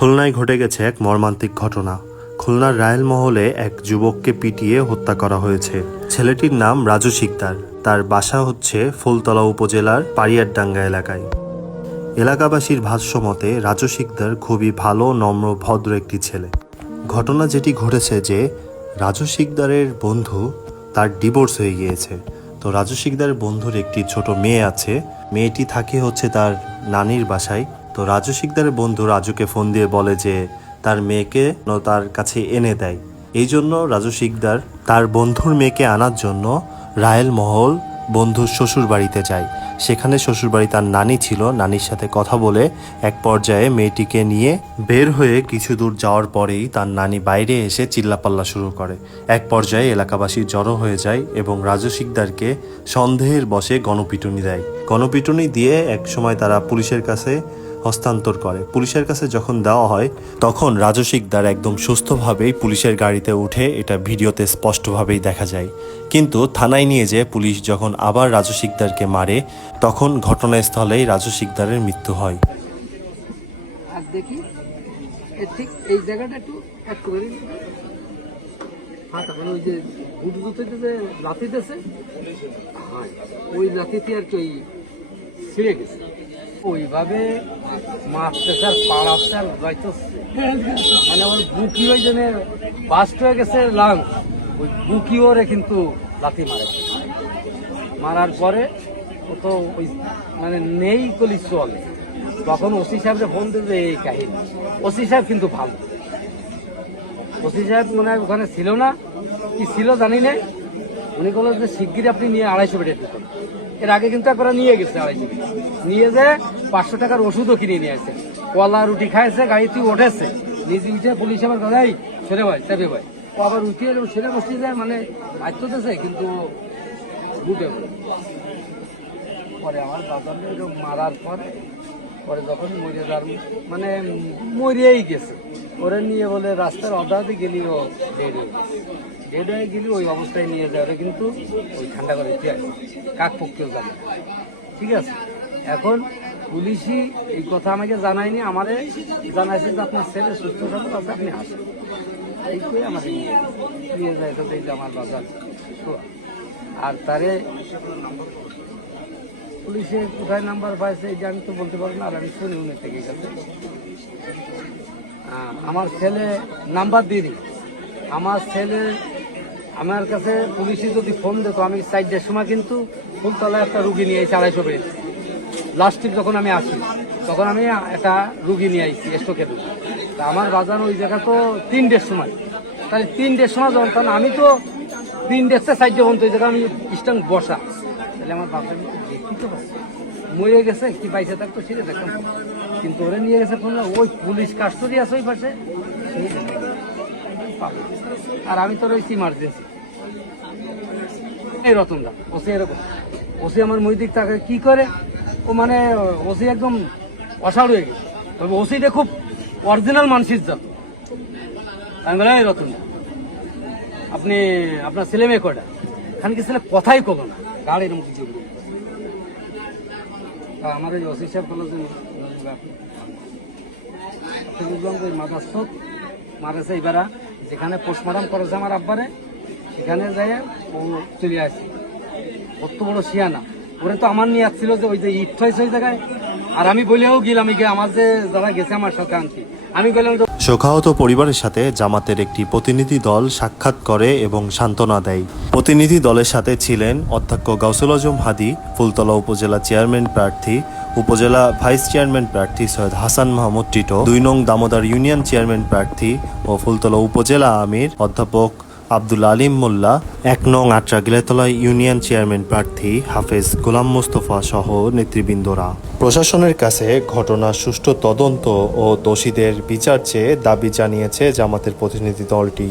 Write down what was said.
খুলনায় ঘটে গেছে এক মর্মান্তিক ঘটনা। খুলনার রায়েল মহলে এক যুবককে পিটিয়ে হত্যা করা হয়েছে। ছেলেটির নাম রাজু শিকদার। তার বাসা হচ্ছে ফুলতলা উপজেলার পাড়িয়ারডাঙ্গা এলাকায়। এলাকাবাসীর ভাষ্যমতে রাজু শিকদার খুবই ভালো, নম্র, ভদ্র একটি ছেলে। ঘটনা যেটি ঘটেছে যে রাজু শিকদারের বন্ধু তার ডিভোর্স হয়ে গিয়েছে। তো রাজু শিকদারের বন্ধুর একটি ছোট মেয়ে আছে। মেয়েটি থাকে হচ্ছে তার নানির বাসায়। তো রাজু শিকদারের বন্ধু রাজুকে ফোন দিয়ে বলে যে তার মেয়েকে তার কাছে এনে দেয়। এই জন্য রাজু শিকদার তার বন্ধুর মেয়েকে আনার জন্য রায়েল মহল বন্ধুর শ্বশুর বাড়িতে যায়। সেখানে শ্বশুরবাড়ি তার নানি ছিল। নানির সাথে কথা বলে এক পর্যায়ে মেয়েটিকে নিয়ে বের হয়ে কিছু দূর যাওয়ার পরেই তার নানি বাইরে এসে চিল্লাপাল্লা শুরু করে। এক পর্যায়ে এলাকাবাসী জড়ো হয়ে যায় এবং রাজু শিকদারকে সন্দেহের বশে গণপিটুনি দেয়। গণপিটুনি দিয়ে এক সময় তারা পুলিশের কাছে হস্তান্তর করে। পুলিশের কাছে যখন দেওয়া হয় তখন রাজু শিকদার একদম সুস্থভাবেই পুলিশের গাড়িতে উঠে, এটা ভিডিওতে স্পষ্টভাবেই দেখা যায়। কিন্তু থানায় নিয়ে যেয়ে পুলিশ যখন আবার রাজু শিকদারকে মারে তখন ঘটনাস্থলেই রাজু শিকদারের মৃত্যু হয়। আর দেখি ঠিক এই জায়গাটা একটু এক করে মানে ওই যে উঠতে যে লাথি দিয়েছে, ওই লাথিতে আর কি ওই ছিঁড়ে গেছে। ওইভাবে মারতেছে আর পাড়াচ্ছে আর যাইতেছে, মানে ওর বুকি ওই জন্য বাস্ট হয়ে গেছে লাংস, ওই বুকি ওরে কিন্তু লাথি মারে। মারার পরে ও তো ওই মানে নেই কলি চলে। তখন ওসি সাহেবকে ফোন দিতে এই কাহিনী। ওসি সাহেব কিন্তু ভালো। ওসি সাহেব মনে হয় ওখানে ছিল না, কি ছিল জানি না। উনি বলল যে শিগগিরই আপনি নিয়ে 250 বেডের দেখুন। এর আগে কিন্তু একবার নিয়ে গেছে 250 নিয়ে যে 500 টাকার ওষুধও কিনে নিয়ে আসছে। কলা রুটি খাইছে, গাড়িতে উঠেছে, নিজে উঠে পুলিশ আবার গাড়াই ছেড়ে ভাই চাপে ভাই ও আবার উঠিয়ে ছেড়ে বসিয়ে যায়, মানে বাচ্চাতেছে কিন্তু উঠে পরে আমার বাবা মারার পরে যখন মরে যার মানে মরিয়েই গেছে, ওরা নিয়ে বলে রাস্তার অদাতে গেলি ও ডেড হয়ে গেলি, ওই অবস্থায় নিয়ে যায় ওরা কিন্তু ওই ঠান্ডা করে কাক পক্ষেও যাবে। ঠিক আছে, এখন পুলিশই এই কথা আমাকে জানায়নি, আমারে জানাইছে যে আপনার ছেলে সুস্থ থাকুক, আছে আপনি আসেন। এই করে আমাকে নিয়ে যায় তো এই যে আমার বাজার। আর তারে পুলিশে কোথায় নাম্বার পাইছে এই যে আমি তো বলতে পারবো না, আর আমি শুনি উনি থেকে গেছে। আমার ছেলে নাম্বার দিইনি। আমার ছেলে আমার কাছে পুলিশে যদি ফোন দিত, আমি 4টার সময় কিন্তু ফুলতলায় একটা রুগী নিয়ে এসে 250 বেড লাস্ট উইক যখন আমি আসি তখন আমি একটা রুগী নিয়ে আসছি স্ট্রোকের। তা আমার বাজার ওই জায়গা তো 3টার সময়, তাহলে 3টার সময় যখন, তাহলে আমি তো 3টার থেকে 4টা পর্যন্ত ওই জায়গা আমি স্ট্যান্ড বসা, তাহলে আমার বাচ্চা দেখতে তো পারছি মরে গেছে, কি বাইসে থাকতো সেটা দেখতাম। কিন্তু ওরা নিয়ে গেছে ওই পুলিশ কাস্টডি আছে ওই পাশে, আর আমি তো রয়েছি ইমার্জেন্সি। এই রতনদা ওসি এরকম, ওসি আমার মৈদিক তাকে কি করে, ও মানে ওসি একদম অসাড় হয়ে গেছে। তবে ওসিটা খুব অরিজিনাল মানসিক জাত। আমি বললাম এই রতনদা আপনি আপনার ছেলে মেয়ে কয়টা? এখানে কি ছেলে কথাই কলো না, গাড়ি এরকম কিছু। আমার ওই ওসি সাহেব বললো যে বুঝলাম যে মাদাস্ত মারেছে এবারা, যেখানে পোস্টমর্টম করেছে আমার আব্বারে সেখানে যাই ও চলে আসে। অত বড় শিয়ানা, ওরে তো আমার নিয়ে আসছিল যে ওই যে ইট হয়েছে ওই জায়গায়, আর আমি বলেও গেলাম আমার যে যারা গেছে আমার সাথে আনছি, আমি বললাম শোকাহত পরিবারের সাথে জামাতের একটি প্রতিনিধি দল সাক্ষাৎ করে এবং সান্ত্বনা দেয়। প্রতিনিধি দলের সাথে ছিলেন অধ্যক্ষ গাউসুল আজম হাদি, ফুলতলা উপজেলা চেয়ারম্যান প্রার্থী, উপজেলা ভাইস চেয়ারম্যান প্রার্থী সৈয়দ হাসান মাহমুদ টিটো, 2 নং দামোদর ইউনিয়ন চেয়ারম্যান প্রার্থী ও ফুলতলা উপজেলা আমির অধ্যাপক আব্দুল আলিম মোল্লা, 1 নং আটরা গিলাতলা ইউনিয়ন চেয়ারম্যান প্রার্থী হাফেজ গোলাম মোস্তফা সহ নেতৃবৃন্দরা। প্রশাসনের কাছে ঘটনার সুষ্ঠু তদন্ত ও দোষীদের বিচার চেয়ে দাবি জানিয়েছে জামাতের প্রতিনিধি দলটি।